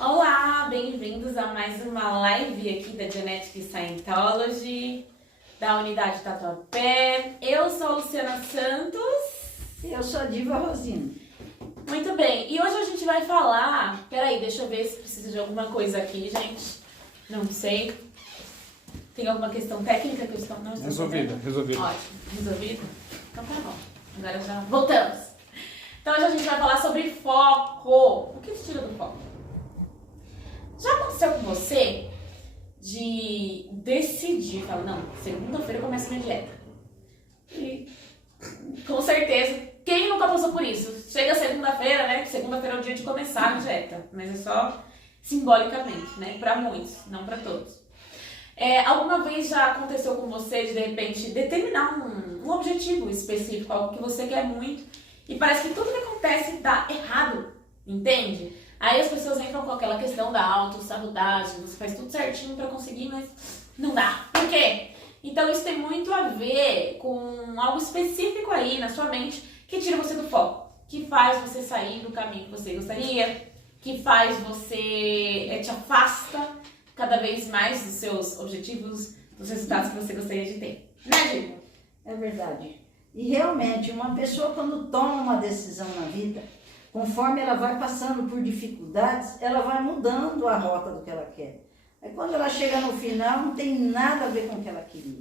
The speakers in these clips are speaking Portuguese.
Olá, bem-vindos a mais uma live aqui da Genetic Scientology, da unidade Tatuapé. Eu sou a Luciana Santos. Eu sou a Diva Rosina. Muito bem, e hoje a gente vai falar... Peraí, deixa eu ver se precisa de alguma coisa aqui, gente. Não sei. Tem alguma questão técnica que eu estou... Não estou Resolvida. Ótimo, resolvido? Então tá bom. Agora já voltamos. Então hoje a gente vai falar sobre foco. O que te tira do foco? Já aconteceu com você de decidir, falar, não, segunda-feira eu começo minha dieta. E com certeza, quem nunca passou por isso? Chega segunda-feira, né? Segunda-feira é o dia de começar a dieta, mas é só simbolicamente, né? Para muitos, não para todos. Alguma vez já aconteceu com você de repente determinar um objetivo específico, algo que você quer muito, e parece que tudo que acontece dá errado, entende? Aí as pessoas entram com aquela questão da autossabotagem, você faz tudo certinho pra conseguir, mas não dá. Por quê? Então isso tem muito a ver com algo específico aí na sua mente que tira você do foco, que faz você sair do caminho que você gostaria, que faz você, te afasta cada vez mais dos seus objetivos, dos resultados que você gostaria de ter. Né, Diva? É verdade. E realmente, uma pessoa quando toma uma decisão na vida, conforme ela vai passando por dificuldades, ela vai mudando a rota do que ela quer. Aí quando ela chega no final, não tem nada a ver com o que ela queria.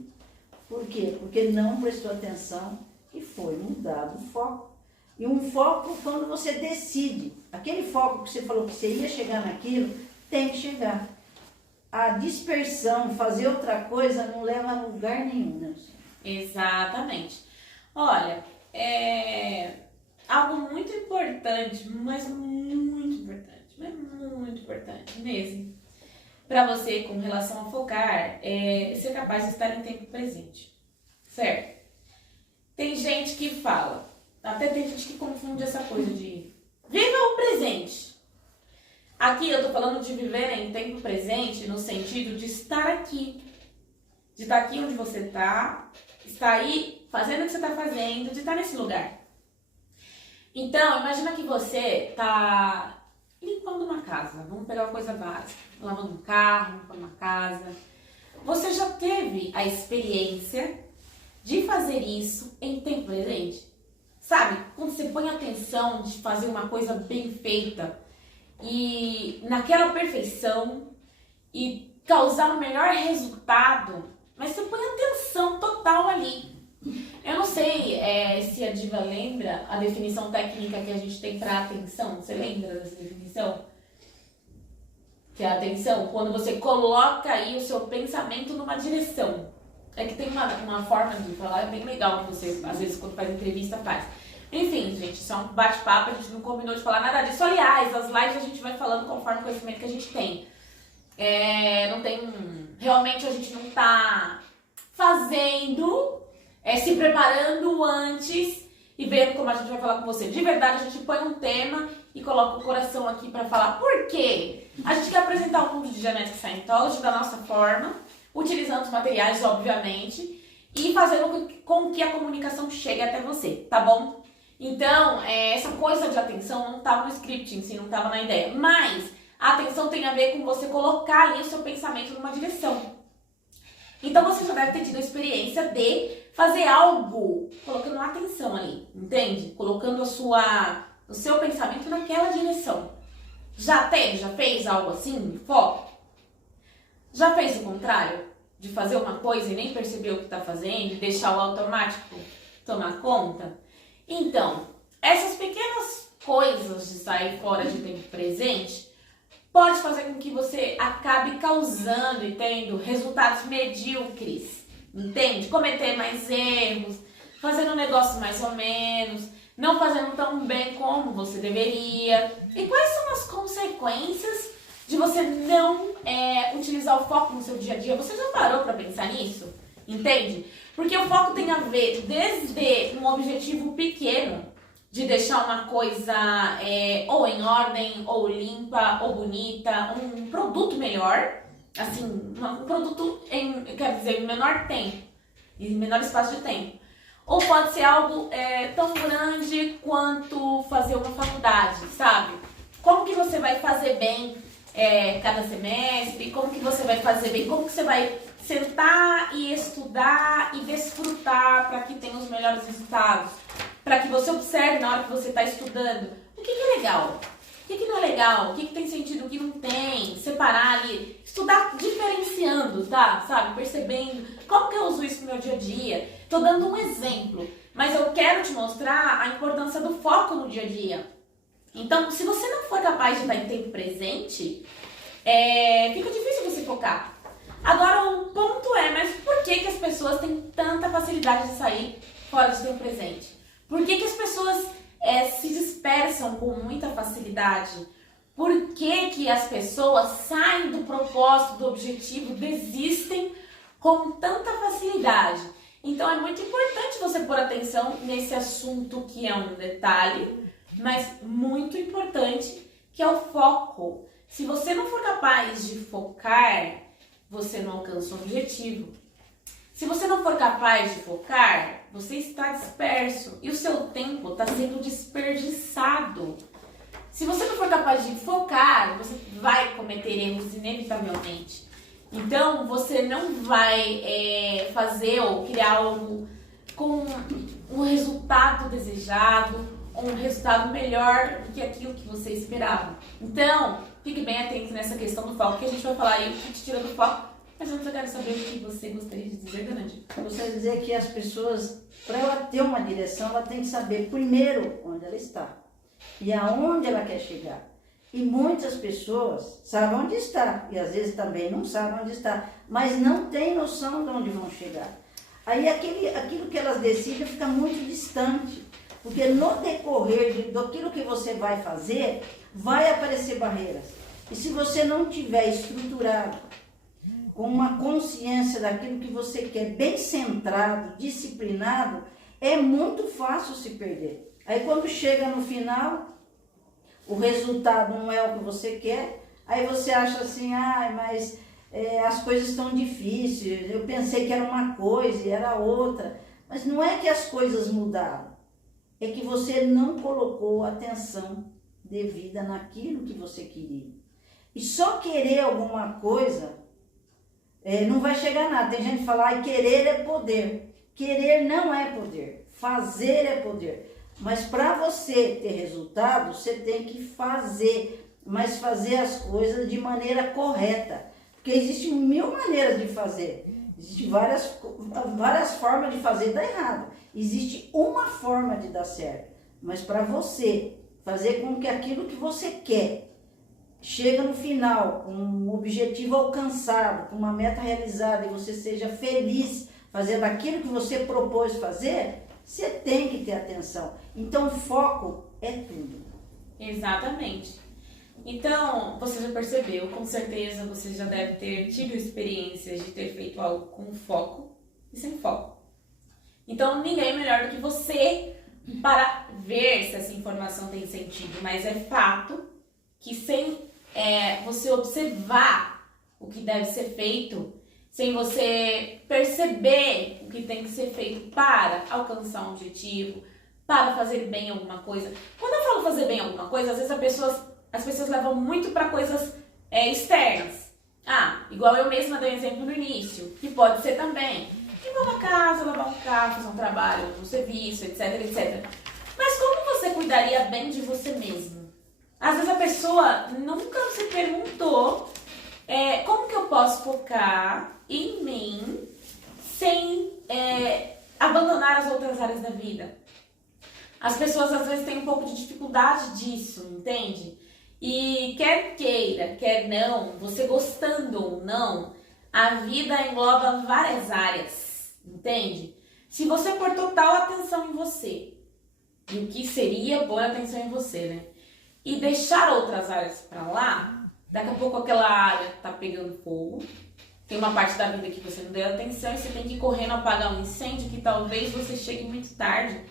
Por quê? Porque não prestou atenção e foi mudado o foco. E um foco, quando você decide, aquele foco que você falou que você ia chegar naquilo, tem que chegar. A dispersão, fazer outra coisa, não leva a lugar nenhum, né? Exatamente. Olha, algo muito importante, mas muito importante mesmo, para você com relação a focar, é ser capaz de estar em tempo presente, certo? Tem gente que fala, até tem gente que confunde essa coisa de viva o presente. Aqui eu tô falando de viver em tempo presente no sentido de estar aqui, de estar aqui onde você tá, estar aí fazendo o que você tá fazendo, de estar nesse lugar. Então, imagina que você tá limpando uma casa. Vamos pegar uma coisa básica. Lavando um carro, limpando uma casa. Você já teve a experiência de fazer isso em tempo presente? Sabe? Quando você põe atenção de fazer uma coisa bem feita e naquela perfeição e causar o melhor resultado, mas você põe atenção total ali. Eu não sei se a Diva lembra a definição técnica que a gente tem para atenção. Você lembra dessa definição? Que é a atenção, quando você coloca aí o seu pensamento numa direção. É que tem uma forma de falar, é bem legal que você, às vezes, quando faz entrevista, faz. Enfim, gente, isso é um bate-papo, a gente não combinou de falar nada disso. Aliás, as lives a gente vai falando conforme o conhecimento que a gente tem. Não tem... Realmente a gente não tá fazendo... se preparando antes e vendo como a gente vai falar com você. De verdade, a gente põe um tema e coloca o coração aqui para falar. Por quê? A gente quer apresentar o mundo de Genetic Scientology da nossa forma, utilizando os materiais, obviamente, e fazendo com que a comunicação chegue até você, tá bom? Então, essa coisa de atenção não estava no script em si, não estava na ideia. Mas a atenção tem a ver com você colocar ali o seu pensamento numa direção. Então você já deve ter tido a experiência de fazer algo colocando atenção ali, entende? Colocando o seu pensamento naquela direção. Já fez algo assim? Foco. Já fez o contrário? De fazer uma coisa e nem perceber o que está fazendo e deixar o automático tomar conta? Então, essas pequenas coisas de sair fora de tempo presente pode fazer com que você acabe causando e tendo resultados medíocres, entende? Cometer mais erros, fazendo um negócio mais ou menos, não fazendo tão bem como você deveria. E quais são as consequências de você não utilizar o foco no seu dia a dia? Você já parou para pensar nisso? Entende? Porque o foco tem a ver desde um objetivo pequeno, de deixar uma coisa ou em ordem, ou limpa, ou bonita, um produto melhor, assim, um produto em menor tempo, em menor espaço de tempo. Ou pode ser algo tão grande quanto fazer uma faculdade, sabe? Como que você vai fazer bem cada semestre, como que você vai fazer bem, como que você vai sentar e estudar e desfrutar para que tenha os melhores resultados, para que você observe na hora que você está estudando o que é legal, o que não é legal, o que tem sentido, o que não tem, separar ali, estudar diferenciando, tá? Sabe? Percebendo como que eu uso isso no meu dia a dia. Tô dando um exemplo, mas eu quero te mostrar a importância do foco no dia a dia. Então, se você não for capaz de estar em tempo presente, fica difícil você focar. Agora, o ponto mas por que as pessoas têm tanta facilidade de sair fora do tempo presente? Por que as pessoas se dispersam com muita facilidade? Por que as pessoas saem do propósito, do objetivo, desistem com tanta facilidade? Então, é muito importante você pôr atenção nesse assunto que é um detalhe, mas muito importante, que é o foco. Se você não for capaz de focar, você não alcança o objetivo. Se você não for capaz de focar, você está disperso e o seu tempo está sendo desperdiçado. Se você não for capaz de focar, você vai cometer erros inevitavelmente. Então, você não vai fazer ou criar algo com um resultado desejado, um resultado melhor do que aquilo que você esperava. Então, fique bem atento nessa questão do foco, que a gente vai falar aí o que te tira do foco. Mas antes eu quero saber o que você gostaria de dizer, dona Dina. Eu gostaria de dizer que as pessoas, para ela ter uma direção, ela tem que saber primeiro onde ela está e aonde ela quer chegar. E muitas pessoas sabem onde está e às vezes também não sabem onde está, mas não têm noção de onde vão chegar. Aí aquilo que elas decidem fica muito distante. Porque no decorrer daquilo que você vai fazer, vai aparecer barreiras. E se você não tiver estruturado, com uma consciência daquilo que você quer, bem centrado, disciplinado, é muito fácil se perder. Aí quando chega no final, o resultado não é o que você quer, aí você acha assim, mas as coisas estão difíceis, eu pensei que era uma coisa e era outra. Mas não é que as coisas mudaram. É que você não colocou atenção devida naquilo que você queria. E só querer alguma coisa não vai chegar a nada. Tem gente que fala, querer é poder. Querer não é poder. Fazer é poder. Mas para você ter resultado, você tem que fazer. Mas fazer as coisas de maneira correta. Porque existem 1000 maneiras de fazer. Existem várias formas de fazer e dar errado. Existe uma forma de dar certo, mas para você fazer com que aquilo que você quer chega no final, com um objetivo alcançado, com uma meta realizada e você seja feliz fazendo aquilo que você propôs fazer, você tem que ter atenção. Então, foco é tudo. Exatamente. Então, você já percebeu, com certeza você já deve ter tido experiências de ter feito algo com foco e sem foco. Então, ninguém é melhor do que você para ver se essa informação tem sentido, mas é fato que sem você observar o que deve ser feito, sem você perceber o que tem que ser feito para alcançar um objetivo, para fazer bem alguma coisa. Quando eu falo fazer bem alguma coisa, às vezes as pessoas levam muito para coisas externas. Igual eu mesma dei um exemplo no início, que pode ser também limpar uma casa, lavar um carro, fazer um trabalho, um serviço, etc, etc. Mas como você cuidaria bem de você mesmo? Às vezes a pessoa nunca se perguntou como que eu posso focar em mim sem abandonar as outras áreas da vida. As pessoas às vezes têm um pouco de dificuldade disso, entende? E quer queira, quer não, você gostando ou não, a vida engloba várias áreas, entende? Se você pôr total atenção em você, e o que seria pôr atenção em você, né? E deixar outras áreas pra lá, daqui a pouco aquela área tá pegando fogo, tem uma parte da vida que você não deu atenção e você tem que ir correndo apagar um incêndio que talvez você chegue muito tarde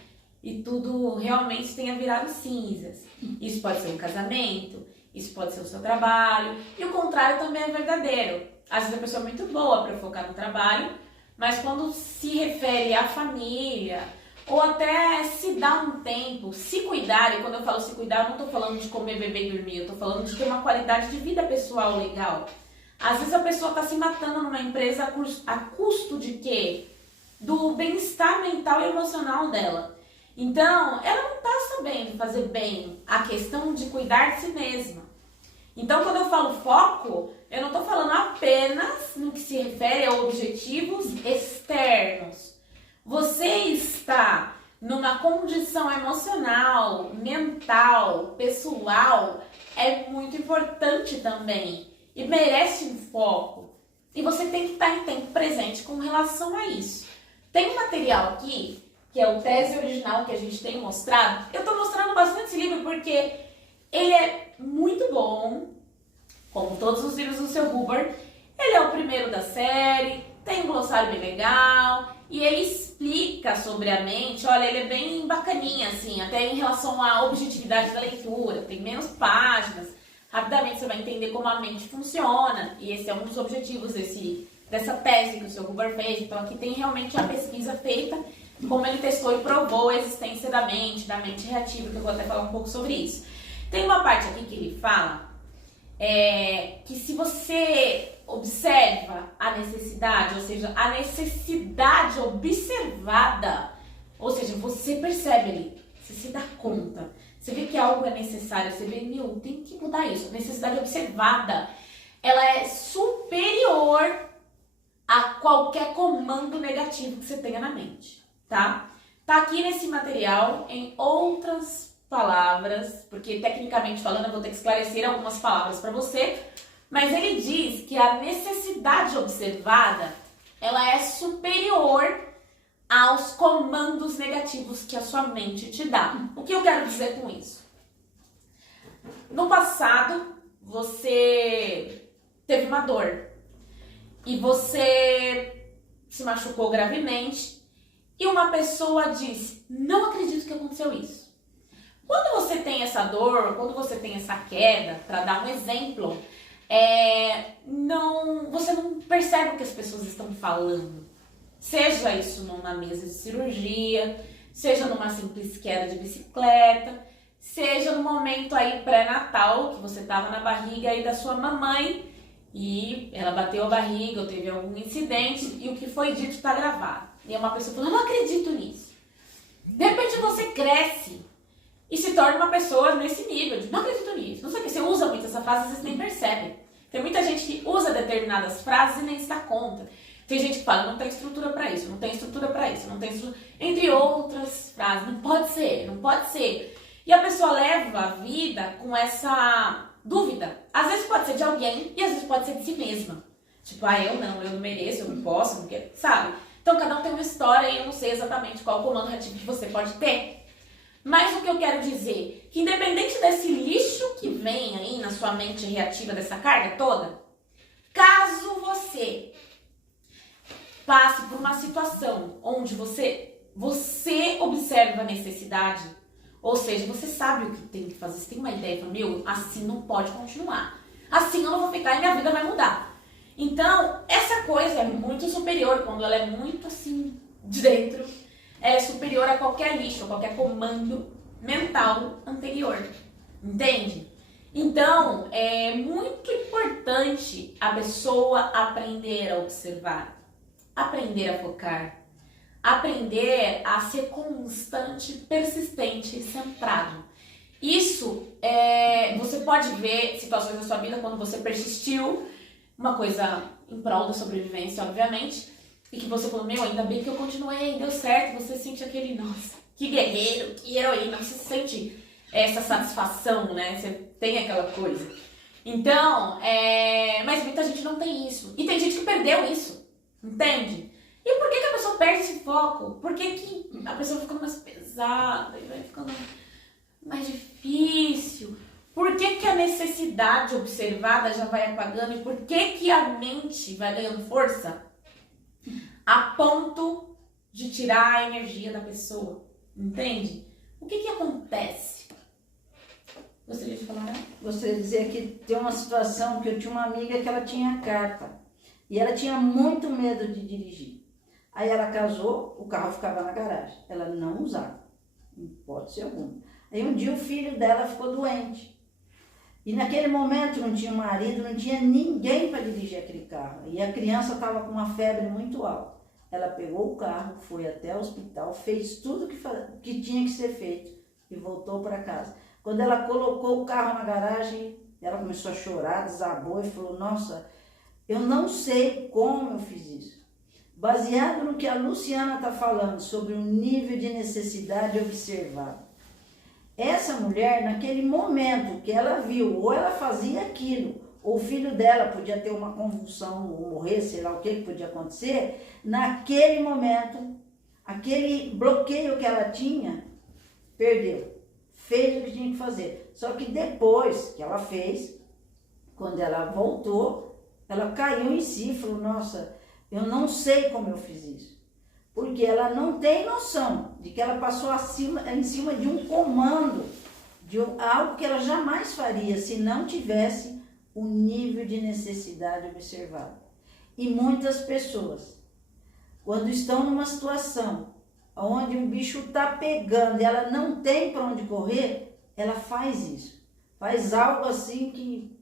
e tudo realmente tenha virado cinzas. Isso pode ser um casamento, isso pode ser o seu trabalho, e o contrário também é verdadeiro. Às vezes a pessoa é muito boa para focar no trabalho, mas quando se refere à família ou até se dar um tempo, se cuidar. E quando eu falo se cuidar, eu não tô falando de comer, beber e dormir, eu tô falando de ter uma qualidade de vida pessoal legal. Às vezes a pessoa tá se matando numa empresa a custo de quê? Do bem-estar mental e emocional dela. Então, ela não tá sabendo fazer bem a questão de cuidar de si mesma. Então, quando eu falo foco, eu não tô falando apenas no que se refere a objetivos externos. Você está numa condição emocional, mental, pessoal, é muito importante também e merece um foco. E você tem que estar em tempo presente com relação a isso. Tem um material aqui, que é o tese original que a gente tem mostrado. Eu estou mostrando bastante esse livro porque ele é muito bom, como todos os livros do Seu Hubbard. Ele é o primeiro da série, tem um glossário bem legal e ele explica sobre a mente. Olha, ele é bem bacaninha, assim, até em relação à objetividade da leitura. Tem menos páginas. Rapidamente você vai entender como a mente funciona. E esse é um dos objetivos dessa tese que o Seu Hubbard fez. Então aqui tem realmente a pesquisa feita, como ele testou e provou a existência da mente reativa, que eu vou até falar um pouco sobre isso. Tem uma parte aqui que ele fala que se você observa a necessidade, ou seja, a necessidade observada, ou seja, você percebe ali, você se dá conta, você vê que algo é necessário, você vê, meu, tem que mudar isso. A necessidade observada, ela é superior a qualquer comando negativo que você tenha na mente, tá? Tá aqui nesse material, em outras palavras, porque tecnicamente falando eu vou ter que esclarecer algumas palavras para você, mas ele diz que a necessidade observada, ela é superior aos comandos negativos que a sua mente te dá. O que eu quero dizer com isso? No passado, você teve uma dor e você se machucou gravemente e uma pessoa disse, não acredito que aconteceu isso. Quando você tem essa dor, quando você tem essa queda, para dar um exemplo, você não percebe o que as pessoas estão falando. Seja isso numa mesa de cirurgia, seja numa simples queda de bicicleta, seja no momento aí pré-natal, que você estava na barriga aí da sua mamãe e ela bateu a barriga ou teve algum incidente e o que foi dito está gravado. E é uma pessoa falando, eu não acredito nisso. De repente você cresce e se torna uma pessoa nesse nível de não acredito nisso. Não sei o que, você usa muito essa frase, vocês nem percebem. Tem muita gente que usa determinadas frases e nem se dá conta. Tem gente que fala, não tem estrutura para isso, não tem estrutura para isso, não tem estrutura... Entre outras frases, não pode ser, não pode ser. E a pessoa leva a vida com essa dúvida. Às vezes pode ser de alguém e às vezes pode ser de si mesma. Tipo, eu não mereço, eu não posso, não quero, sabe? Então cada um tem uma história e eu não sei exatamente qual comando reativo que você pode ter. Mas o que eu quero dizer, que independente desse lixo que vem aí na sua mente reativa, dessa carga toda, caso você passe por uma situação onde você observa a necessidade, ou seja, você sabe o que tem que fazer, você tem uma ideia, fala, meu, assim não pode continuar, assim eu não vou ficar e minha vida vai mudar. Então, essa coisa é muito superior, quando ela é muito assim, de dentro, ela é superior a qualquer lixo, a qualquer comando mental anterior, entende? Então, é muito importante a pessoa aprender a observar, aprender a focar, aprender a ser constante, persistente e centrado. Isso, você pode ver situações da sua vida quando você persistiu, uma coisa em prol da sobrevivência, obviamente, e que você falou, meu, ainda bem que eu continuei, deu certo, você sente aquele, nossa, que guerreiro, que heroína, você sente essa satisfação, né? Você tem aquela coisa. Então, mas muita gente não tem isso. E tem gente que perdeu isso, entende? E por que a pessoa perde esse foco? Por que a pessoa fica mais pesada e vai ficando mais difícil? Por que a necessidade observada já vai apagando? E por que a mente vai ganhando força? A ponto de tirar a energia da pessoa, entende? O que acontece? Gostaria de falar, né? Gostaria de dizer que tem uma situação que eu tinha uma amiga que ela tinha carta e ela tinha muito medo de dirigir. Aí ela casou, o carro ficava na garagem. Ela não usava, em hipótese alguma. Aí um dia o filho dela ficou doente. E naquele momento não tinha marido, não tinha ninguém para dirigir aquele carro. E a criança estava com uma febre muito alta. Ela pegou o carro, foi até o hospital, fez tudo que tinha que ser feito e voltou para casa. Quando ela colocou o carro na garagem, ela começou a chorar, desabou e falou, nossa, eu não sei como eu fiz isso. Baseado no que a Luciana está falando sobre o nível de necessidade observado. Essa mulher, naquele momento que ela viu, ou ela fazia aquilo, ou o filho dela podia ter uma convulsão, ou morrer, sei lá o que podia acontecer, naquele momento, aquele bloqueio que ela tinha, perdeu. Fez o que tinha que fazer. Só que depois que ela fez, quando ela voltou, ela caiu em si e falou, nossa, eu não sei como eu fiz isso. Porque ela não tem noção de que ela passou em cima de um comando, de algo que ela jamais faria se não tivesse o nível de necessidade observado. E muitas pessoas, quando estão numa situação onde o bicho está pegando e ela não tem para onde correr, ela faz isso. Faz algo assim que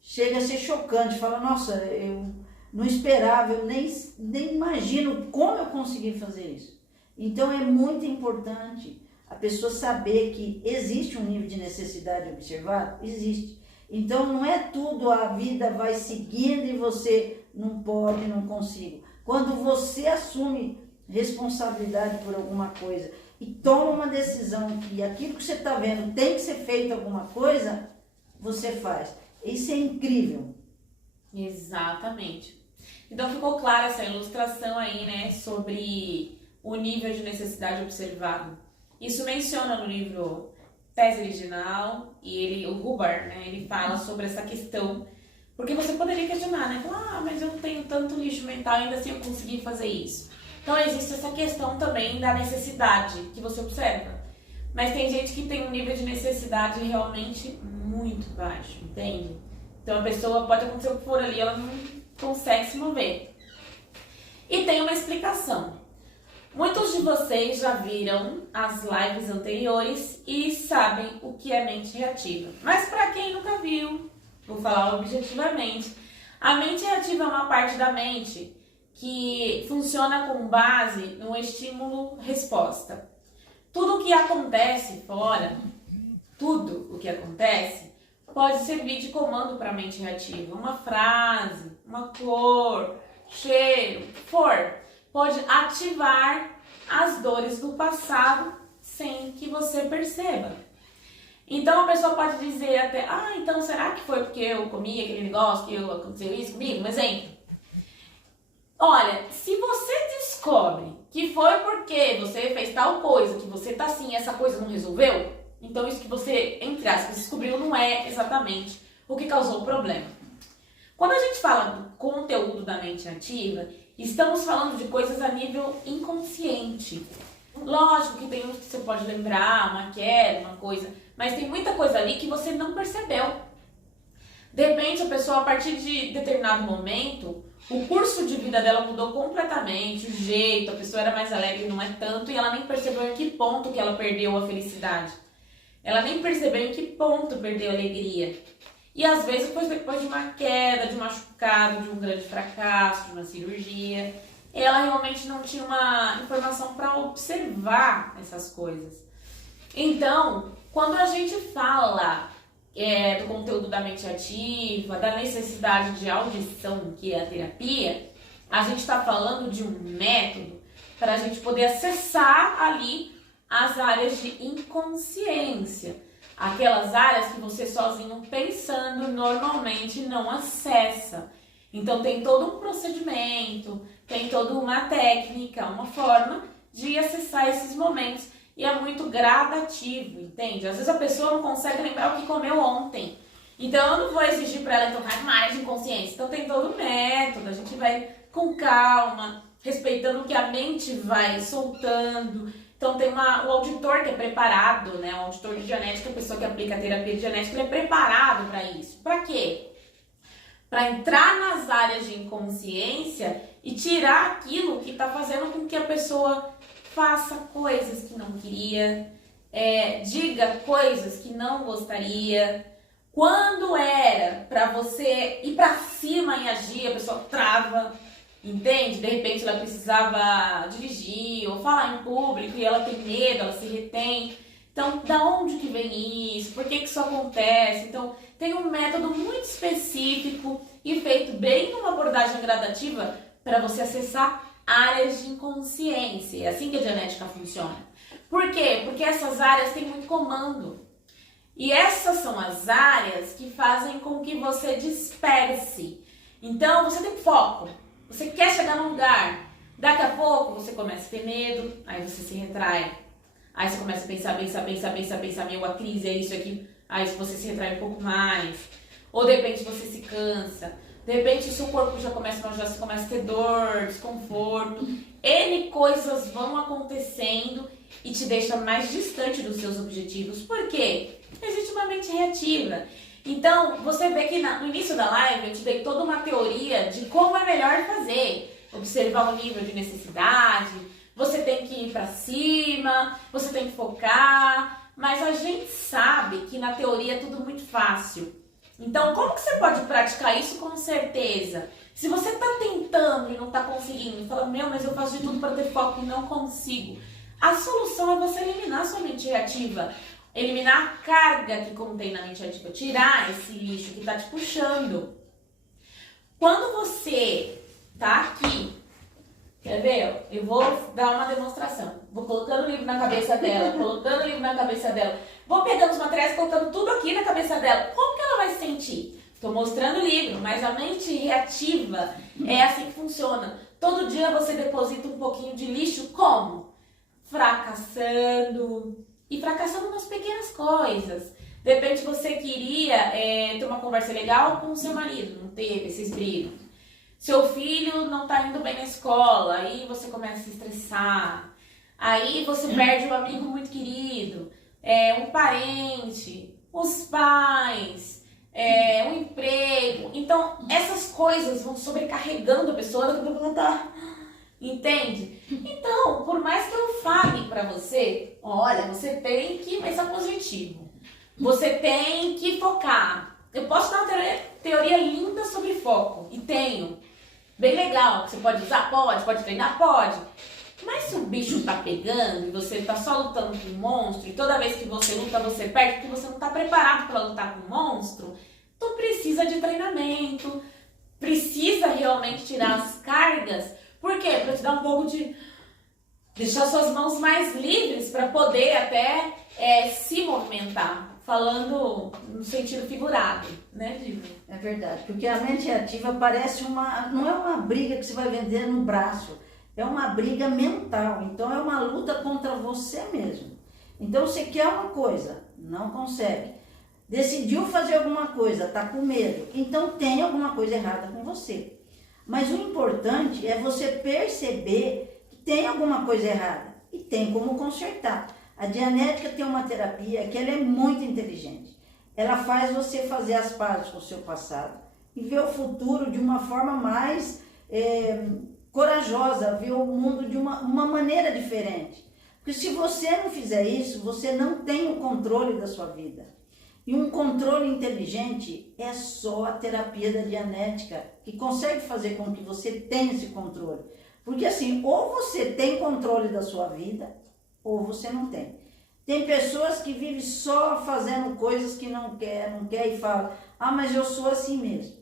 chega a ser chocante. Fala, nossa, eu não esperava, eu nem imagino como eu consegui fazer isso. Então é muito importante a pessoa saber que existe um nível de necessidade observado? Existe. Então não é tudo, a vida vai seguindo e você não pode, não consigo. Quando você assume responsabilidade por alguma coisa e toma uma decisão que aquilo que você está vendo tem que ser feito alguma coisa, você faz. Isso é incrível. Exatamente. Então ficou clara essa ilustração aí, né, sobre o nível de necessidade observado. Isso menciona no livro Tese Original e o Hubbard, né, ele fala sobre essa questão, porque você poderia questionar, né, mas eu tenho tanto lixo mental, ainda assim eu consegui fazer isso. Então existe essa questão também da necessidade que você observa. Mas tem gente que tem um nível de necessidade realmente muito baixo, entende? Então a pessoa pode acontecer o que for ali, ela não consegue se mover. E tem uma explicação. Muitos de vocês já viram as lives anteriores e sabem o que é mente reativa. Mas para quem nunca viu, vou falar objetivamente, a mente reativa é uma parte da mente que funciona com base no estímulo-resposta. Tudo o que acontece fora, tudo o que acontece, pode servir de comando para a mente reativa. Uma frase, uma cor, cheiro, for, pode ativar as dores do passado sem que você perceba. Então a pessoa pode dizer até, então será que foi porque eu comi aquele negócio, que aconteceu isso comigo? Um exemplo. Olha, se você descobre que foi porque você fez tal coisa, que você tá assim, essa coisa não resolveu, então isso que você, entre aspas, descobriu não é exatamente o que causou o problema. Quando a gente fala do conteúdo da mente ativa, estamos falando de coisas a nível inconsciente. Lógico que tem uns que você pode lembrar, uma queda, uma coisa, mas tem muita coisa ali que você não percebeu. De repente, a pessoa, a partir de determinado momento, o curso de vida dela mudou completamente, o jeito, a pessoa era mais alegre, não é tanto, e ela nem percebeu em que ponto que ela perdeu a felicidade. Ela nem percebeu em que ponto perdeu a alegria. E às vezes foi depois de uma queda, de um machucado, de um grande fracasso, de uma cirurgia, ela realmente não tinha uma informação para observar essas coisas. Então, quando a gente fala do conteúdo da mente ativa, da necessidade de audição, que é a terapia, a gente está falando de um método para a gente poder acessar ali as áreas de inconsciência, aquelas áreas que você sozinho pensando normalmente não acessa. Então tem todo um procedimento, tem toda uma técnica, uma forma de acessar esses momentos. E é muito gradativo, entende? Às vezes a pessoa não consegue lembrar o que comeu ontem. Então eu não vou exigir para ela entrar numa área de inconsciência. Então tem todo o método, a gente vai com calma, respeitando o que a mente vai soltando. Então tem o auditor que é preparado, né? O auditor de genética, a pessoa que aplica a terapia de genética, ele é preparado para isso. Para quê? para entrar nas áreas de inconsciência e tirar aquilo que está fazendo com que a pessoa faça coisas que não queria, diga coisas que não gostaria. Quando era para você ir para cima e agir, a pessoa trava, entende? De repente ela precisava dirigir ou falar em público e ela tem medo, ela se retém. Então, da onde que vem isso? Por que que isso acontece? Então, tem um método muito específico e feito bem numa abordagem gradativa para você acessar áreas de inconsciência. É assim que a Dianética funciona. Por quê? Porque essas áreas têm muito comando. E essas são as áreas que fazem com que você disperse. Então, você tem foco. Você quer chegar num lugar. Daqui a pouco, você começa a ter medo. Aí você se retrai. Aí você começa a pensar, meu, a crise é isso aqui. Aí você se retrai um pouco mais. Ou de repente você se cansa. De repente o seu corpo já começa a ter dor, desconforto. N coisas vão acontecendo e te deixa mais distante dos seus objetivos. Por quê? Existe uma mente reativa. Então, você vê que no início da live eu te dei toda uma teoria de como é melhor fazer. Observar o nível de necessidade, você tem que ir pra cima, você tem que focar. Mas a gente sabe que na teoria é tudo muito fácil. Então, como que você pode praticar isso com certeza? Se você está tentando e não está conseguindo, fala, mas eu faço de tudo para ter foco e não consigo. A solução é você eliminar a sua mente reativa. Eliminar a carga que contém na mente reativa. Tirar esse lixo que está te puxando. Quando você tá aqui, quer ver? Eu vou dar uma demonstração. Vou colocando o livro na cabeça dela, Vou pegando os materiais e colocando tudo aqui na cabeça dela. Como que ela vai se sentir? Estou mostrando o livro, mas a mente reativa é assim que funciona. Todo dia você deposita um pouquinho de lixo, como? Fracassando. E fracassando nas pequenas coisas. De repente você queria ter uma conversa legal com o seu marido, não teve, vocês brigam. Seu filho não tá indo bem na escola, aí você começa a se estressar. Aí você perde um amigo muito querido, um parente, os pais, um emprego. Então, essas coisas vão sobrecarregando a pessoa, ela tá... Entende? Então, por mais que eu fale pra você, olha, você tem que pensar positivo. Você tem que focar. Eu posso dar uma teoria linda sobre foco, e tenho. Bem legal, você pode usar? Pode treinar? Pode. Mas se o bicho tá pegando e você tá só lutando com um monstro, e toda vez que você luta, você perde, porque você não tá preparado para lutar com um monstro, tu precisa de treinamento, precisa realmente tirar as cargas. Por quê? Para te dar um pouco de... deixar suas mãos mais livres para poder até se movimentar. Falando no sentido figurado, né, Diva? É verdade, porque a mente ativa parece não é uma briga que você vai vender no braço, é uma briga mental, então é uma luta contra você mesmo. Então você quer uma coisa, não consegue. Decidiu fazer alguma coisa, tá com medo, então tem alguma coisa errada com você. Mas o importante é você perceber que tem alguma coisa errada e tem como consertar. A Dianética tem uma terapia que ela é muito inteligente. Ela faz você fazer as pazes com o seu passado e ver o futuro de uma forma mais corajosa, ver o mundo de uma maneira diferente. Porque se você não fizer isso, você não tem o controle da sua vida. E um controle inteligente é só a terapia da Dianética que consegue fazer com que você tenha esse controle. Porque assim, ou você tem controle da sua vida, ou você não tem. Tem pessoas que vivem só fazendo coisas que não quer e fala, mas eu sou assim mesmo.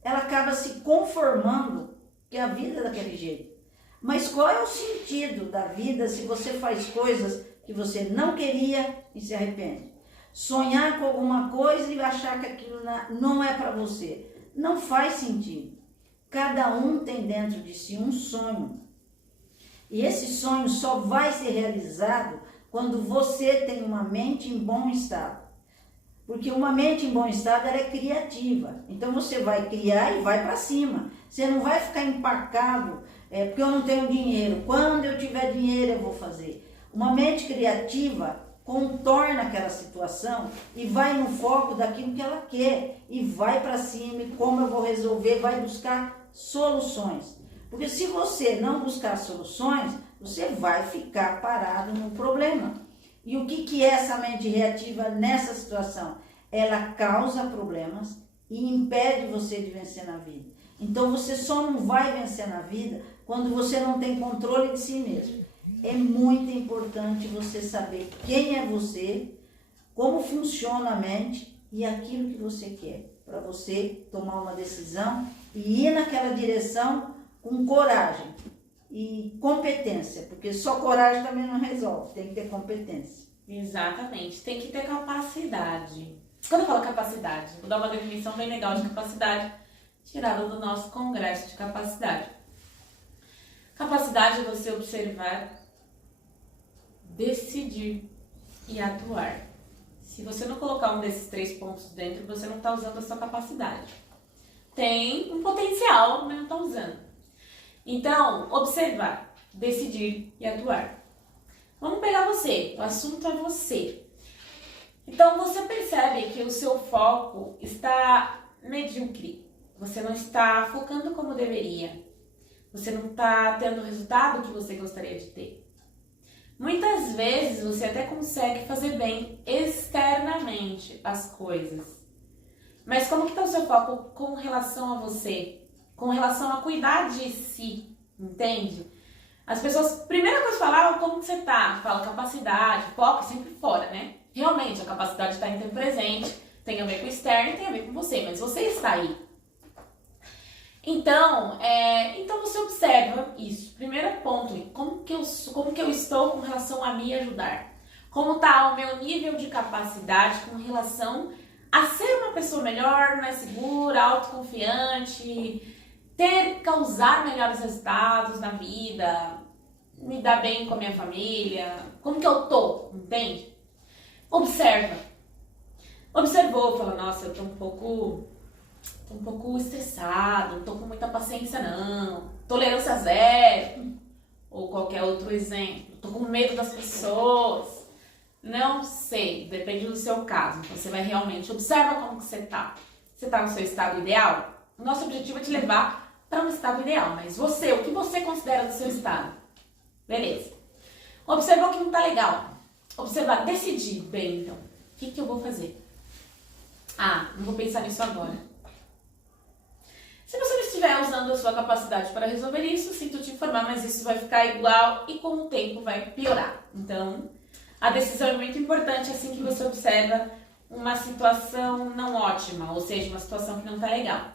Ela acaba se conformando que a vida é daquele jeito. Mas qual é o sentido da vida se você faz coisas que você não queria e se arrepende? Sonhar com alguma coisa e achar que aquilo não é para você. Não faz sentido. Cada um tem dentro de si um sonho. E esse sonho só vai ser realizado quando você tem uma mente em bom estado. Porque uma mente em bom estado ela é criativa. Então você vai criar e vai para cima. Você não vai ficar empacado, porque eu não tenho dinheiro. Quando eu tiver dinheiro eu vou fazer. Uma mente criativa, contorna aquela situação e vai no foco daquilo que ela quer e vai para cima e como eu vou resolver, vai buscar soluções. Porque se você não buscar soluções, você vai ficar parado no problema. E o que é essa mente reativa nessa situação? Ela causa problemas e impede você de vencer na vida. Então você só não vai vencer na vida quando você não tem controle de si mesmo. É muito importante você saber quem é você, como funciona a mente e aquilo que você quer, para você tomar uma decisão e ir naquela direção com coragem e competência, porque só coragem também não resolve, tem que ter competência. Exatamente, tem que ter capacidade. Quando eu falo capacidade, vou dar uma definição bem legal de capacidade, tirada do nosso congresso de capacidade. Capacidade é você observar, decidir e atuar. Se você não colocar um desses 3 pontos dentro, você não está usando a sua capacidade. Tem um potencial, mas não está usando. Então, observar, decidir e atuar. Vamos pegar você, o assunto é você. Então, você percebe que o seu foco está medíocre. Você não está focando como deveria. Você não está tendo o resultado que você gostaria de ter. Muitas vezes você até consegue fazer bem externamente as coisas. Mas como que está o seu foco com relação a você? Com relação a cuidar de si, entende? As pessoas, primeira coisa que falam, como que você tá? Fala capacidade, foco sempre fora, né? Realmente, a capacidade está em tempo presente, tem a ver com o externo e tem a ver com você, mas você está aí. Então você observa isso. Primeiro ponto, como que eu estou com relação a me ajudar? Como está o meu nível de capacidade com relação a ser uma pessoa melhor, mais segura, autoconfiante, causar melhores resultados na vida, me dar bem com a minha família, como que eu tô, entende? Observa. Observou, fala, nossa, eu tô um pouco estressado, não tô com muita paciência não, tolerância zero, ou qualquer outro exemplo, tô com medo das pessoas, não sei, depende do seu caso, você vai realmente, observa como que você tá no seu estado ideal? O nosso objetivo é te levar para um estado ideal, mas você, o que você considera do seu estado? Beleza. Observou que não tá legal, observar, decidir, bem então, o que eu vou fazer? Ah, não vou pensar nisso agora. Se você não estiver usando a sua capacidade para resolver isso, sinto te informar, mas isso vai ficar igual e com o tempo vai piorar. Então, a decisão é muito importante assim que você observa uma situação não ótima, ou seja, uma situação que não tá legal.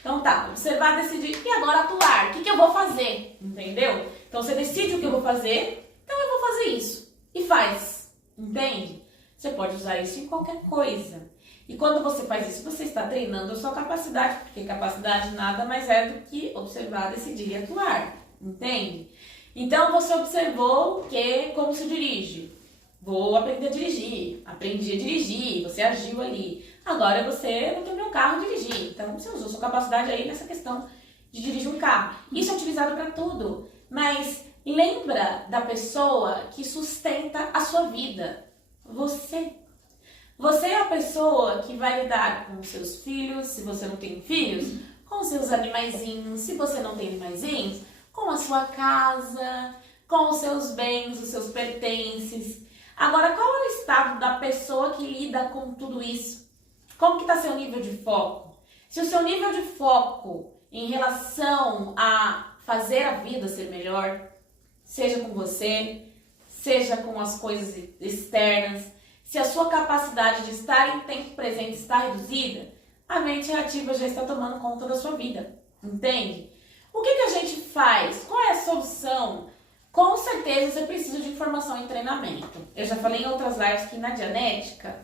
Então tá, observar, decidir e agora atuar. O que eu vou fazer? Entendeu? Então você decide o que eu vou fazer, então eu vou fazer isso. E faz. Entende? Você pode usar isso em qualquer coisa. E quando você faz isso, você está treinando a sua capacidade, porque capacidade nada mais é do que observar, decidir e atuar, entende? Então você observou que como se dirige. Vou aprender a dirigir, aprendi a dirigir, você agiu ali. Agora você não tem meu carro dirigir, então você usou sua capacidade aí nessa questão de dirigir um carro. Isso é utilizado para tudo, mas lembra da pessoa que sustenta a sua vida, você. Você é a pessoa que vai lidar com os seus filhos, se você não tem filhos, com os seus animaizinhos, se você não tem animaizinhos, com a sua casa, com os seus bens, os seus pertences. Agora, qual é o estado da pessoa que lida com tudo isso? Como que está seu nível de foco? Se o seu nível de foco em relação a fazer a vida ser melhor, seja com você, seja com as coisas externas, se a sua capacidade de estar em tempo presente está reduzida, a mente reativa já está tomando conta da sua vida, entende? O que a gente faz? Qual é a solução? Com certeza você precisa de informação e treinamento. Eu já falei em outras lives que na Dianética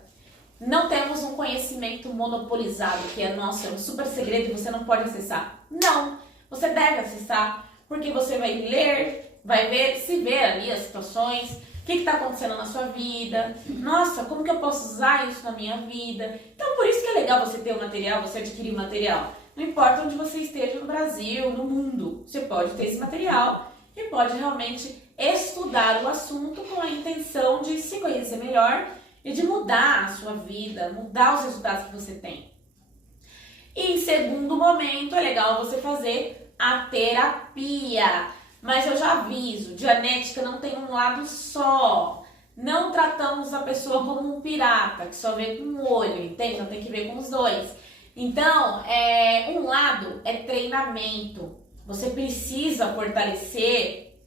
não temos um conhecimento monopolizado, que é nosso, é um super segredo e você não pode acessar. Não, você deve acessar, porque você vai ler, vai ver, se ver ali as situações, o que está acontecendo na sua vida? Nossa, como que eu posso usar isso na minha vida? Então, por isso que é legal você ter o material, você adquirir o material. Não importa onde você esteja no Brasil, no mundo, você pode ter esse material e pode realmente estudar o assunto com a intenção de se conhecer melhor e de mudar a sua vida, mudar os resultados que você tem. E em segundo momento, é legal você fazer a terapia. Mas eu já aviso, Dianética não tem um lado só. Não tratamos a pessoa como um pirata, que só vê com um olho, entende? Não tem que ver com os dois. Então, um lado é treinamento. Você precisa fortalecer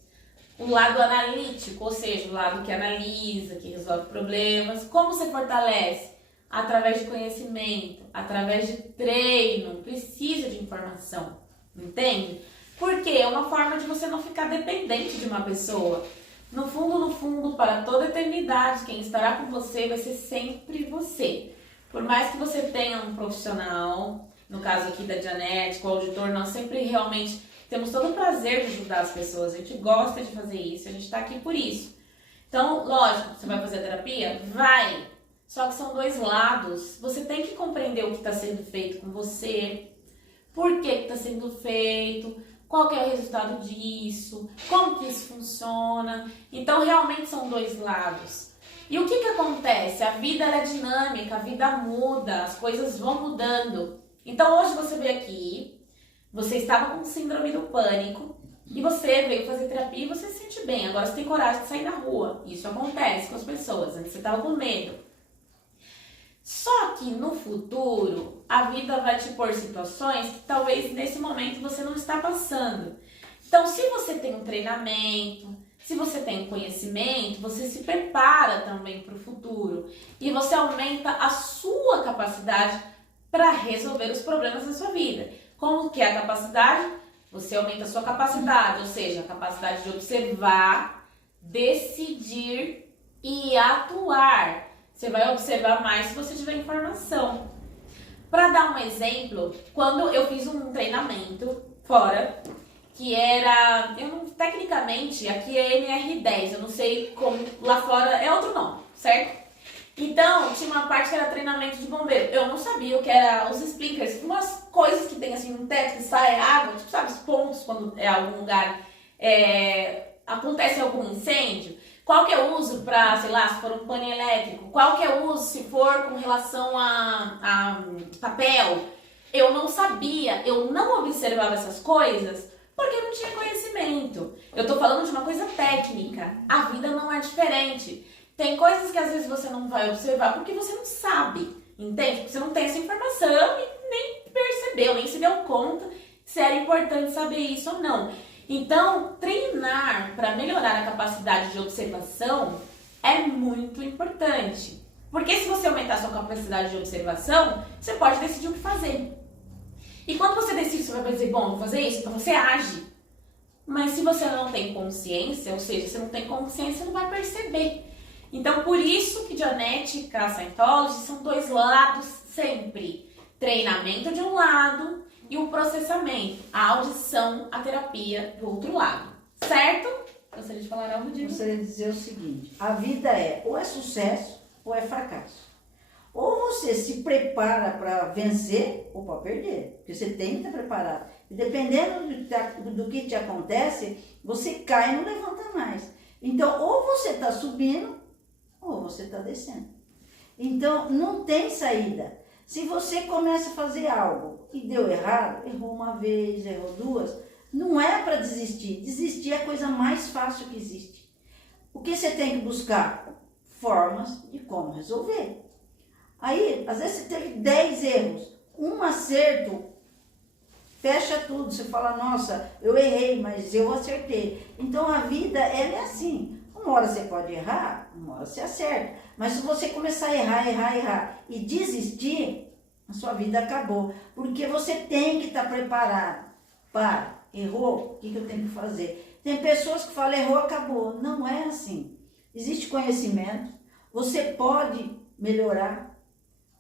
o lado analítico, ou seja, o lado que analisa, que resolve problemas. Como você fortalece? Através de conhecimento, através de treino, precisa de informação, entende? Porque é uma forma de você não ficar dependente de uma pessoa. No fundo, para toda a eternidade, quem estará com você vai ser sempre você. Por mais que você tenha um profissional, no caso aqui da Dianética, o auditor, nós sempre realmente temos todo o prazer de ajudar as pessoas. A gente gosta de fazer isso, a gente está aqui por isso. Então, lógico, você vai fazer a terapia? Vai! Só que são dois lados. Você tem que compreender o que está sendo feito com você, por que está sendo feito, qual que é o resultado disso, como que isso funciona. Então, realmente são dois lados. E o que acontece? A vida ela é dinâmica, a vida muda, as coisas vão mudando. Então, hoje você veio aqui, você estava com síndrome do pânico, e você veio fazer terapia e você se sente bem. Agora você tem coragem de sair na rua. Isso acontece com as pessoas. Antes você estava com medo. Só que no futuro, a vida vai te pôr situações que talvez nesse momento você não está passando. Então, se você tem um treinamento, se você tem um conhecimento, você se prepara também para o futuro. E você aumenta a sua capacidade para resolver os problemas da sua vida. Como que é a capacidade? Você aumenta a sua capacidade, ou seja, a capacidade de observar, decidir e atuar. Você vai observar mais se você tiver informação. Para dar um exemplo, quando eu fiz um treinamento fora, que era, tecnicamente, aqui é NR10, eu não sei como, lá fora é outro nome, certo? Então, tinha uma parte que era treinamento de bombeiro. Eu não sabia o que era os sprinklers, umas coisas que tem assim no teto que sai água, tipo, sabe, os pontos quando é algum lugar acontece algum incêndio. Qual que é o uso para, sei lá, se for um pane elétrico? Qual que é o uso se for com relação a papel? Eu não sabia, eu não observava essas coisas porque eu não tinha conhecimento. Eu tô falando de uma coisa técnica. A vida não é diferente. Tem coisas que às vezes você não vai observar porque você não sabe, entende? Porque você não tem essa informação e nem percebeu, nem se deu conta se era importante saber isso ou não. Então, treinar para melhorar a capacidade de observação é muito importante. Porque se você aumentar a sua capacidade de observação, você pode decidir o que fazer. E quando você decide, você vai dizer, bom, vou fazer isso, então você age. Mas se você não tem consciência, ou seja, você não tem consciência, você não vai perceber. Então, por isso que Dianética e Scientology são dois lados sempre. Treinamento de um lado e o processamento, a audição, a terapia do outro lado. Certo? Gostaria de falar algo disso? Gostaria de dizer o seguinte, a vida ou é sucesso ou é fracasso. Ou você se prepara para vencer ou para perder, porque você tem que estar preparado. E dependendo do que te acontece, você cai e não levanta mais. Então, ou você está subindo ou você está descendo. Então, não tem saída. Se você começa a fazer algo e deu errado, errou uma vez, errou duas, não é para desistir. Desistir é a coisa mais fácil que existe. O que você tem que buscar? Formas de como resolver. Aí, às vezes você teve 10 erros, um acerto, fecha tudo. Você fala, nossa, eu errei, mas eu acertei. Então, a vida, ela é assim. Uma hora você pode errar, uma hora você acerta. Mas se você começar a errar e desistir, a sua vida acabou. Porque você tem que estar preparado. Errou, o que eu tenho que fazer? Tem pessoas que falam, errou, acabou. Não é assim. Existe conhecimento, você pode melhorar,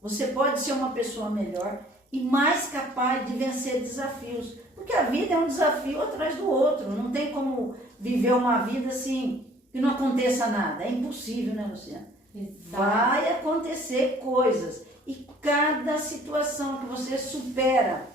você pode ser uma pessoa melhor e mais capaz de vencer desafios. Porque a vida é um desafio atrás do outro. Não tem como viver uma vida assim, que não aconteça nada. É impossível, né, Luciana? Exato. Vai acontecer coisas. E cada situação que você supera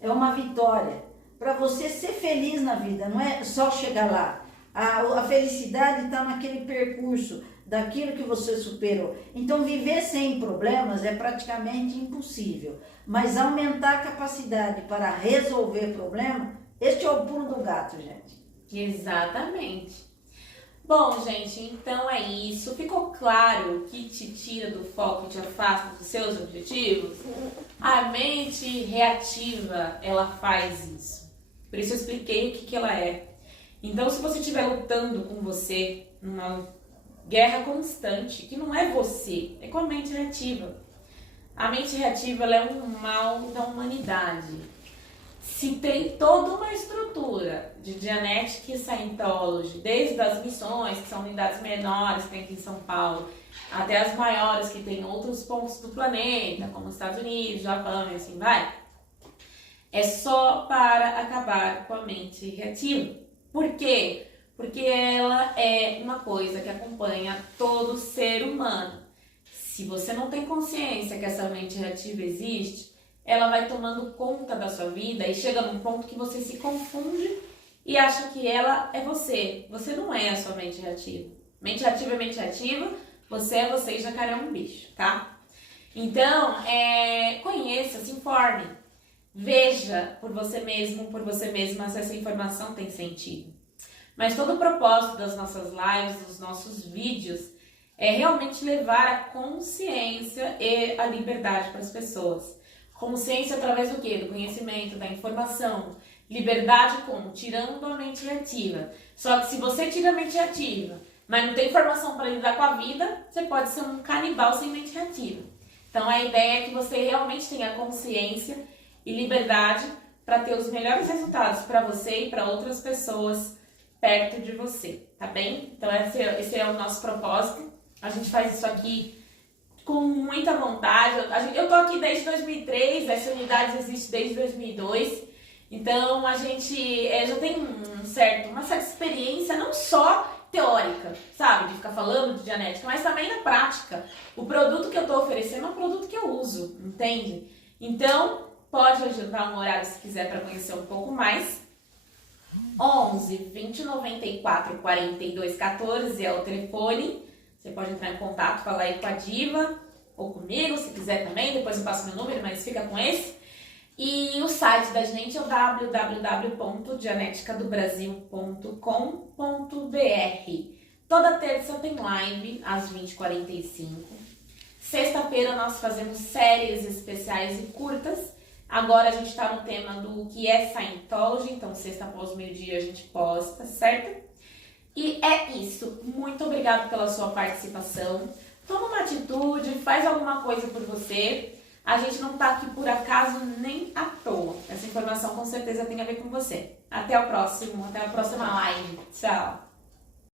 é uma vitória. para você ser feliz na vida, não é só chegar lá. A felicidade está naquele percurso, daquilo que você superou. Então, viver sem problemas é praticamente impossível. Mas aumentar a capacidade para resolver problemas, este é o pulo do gato, gente. Exatamente. Bom, gente, então é isso. Ficou claro o que te tira do foco e te afasta dos seus objetivos? A mente reativa, ela faz isso. Por isso eu expliquei o que ela é. Então, se você estiver lutando com você numa guerra constante, que não é você, é com a mente reativa. A mente reativa, ela é um mal da humanidade. Se tem toda uma estrutura de Genetic Scientology, desde as missões, que são unidades menores que tem aqui em São Paulo, até as maiores que tem outros pontos do planeta, como Estados Unidos, Japão e assim vai, é só para acabar com a mente reativa. Por quê? Porque ela é uma coisa que acompanha todo ser humano. Se você não tem consciência que essa mente reativa existe, ela vai tomando conta da sua vida e chega num ponto que você se confunde e acha que ela é você. Você não é a sua mente reativa. Mente reativa é mente reativa, você é você e jacaré é um bicho, tá? Então, conheça, se informe. Veja por você mesmo, por você mesma, se essa informação tem sentido. Mas todo o propósito das nossas lives, dos nossos vídeos, é realmente levar a consciência e a liberdade para as pessoas. Consciência através do quê? Do conhecimento, da informação. Liberdade como? Tirando a mente reativa. Só que se você tira a mente reativa, mas não tem informação para lidar com a vida, você pode ser um canibal sem mente reativa. Então a ideia é que você realmente tenha consciência e liberdade para ter os melhores resultados para você e para outras pessoas perto de você, tá bem? Então esse é o nosso propósito. A gente faz isso aqui com muita vontade. Eu tô aqui desde 2003, essa unidade existe desde 2002. Então a gente já tem uma certa experiência, não só teórica, sabe? De ficar falando de genética, mas também na prática. O produto que eu tô oferecendo é um produto que eu uso, entende? Então, pode agendar um horário se quiser para conhecer um pouco mais. 11 20 94 42 14 é o telefone. Você pode entrar em contato, falar aí com a Diva ou comigo, se quiser também. Depois eu passo meu número, mas fica com esse. E o site da gente é o www.genetica-do-brasil.com.br. Toda terça tem live às 20h45. Sexta-feira nós fazemos séries especiais e curtas. Agora a gente está no tema do que é Scientology, então sexta após o meio-dia a gente posta, certo? E é isso. Muito obrigada pela sua participação. Toma uma atitude, faz alguma coisa por você. A gente não tá aqui por acaso nem à toa. Essa informação com certeza tem a ver com você. Até a próxima live. Tchau!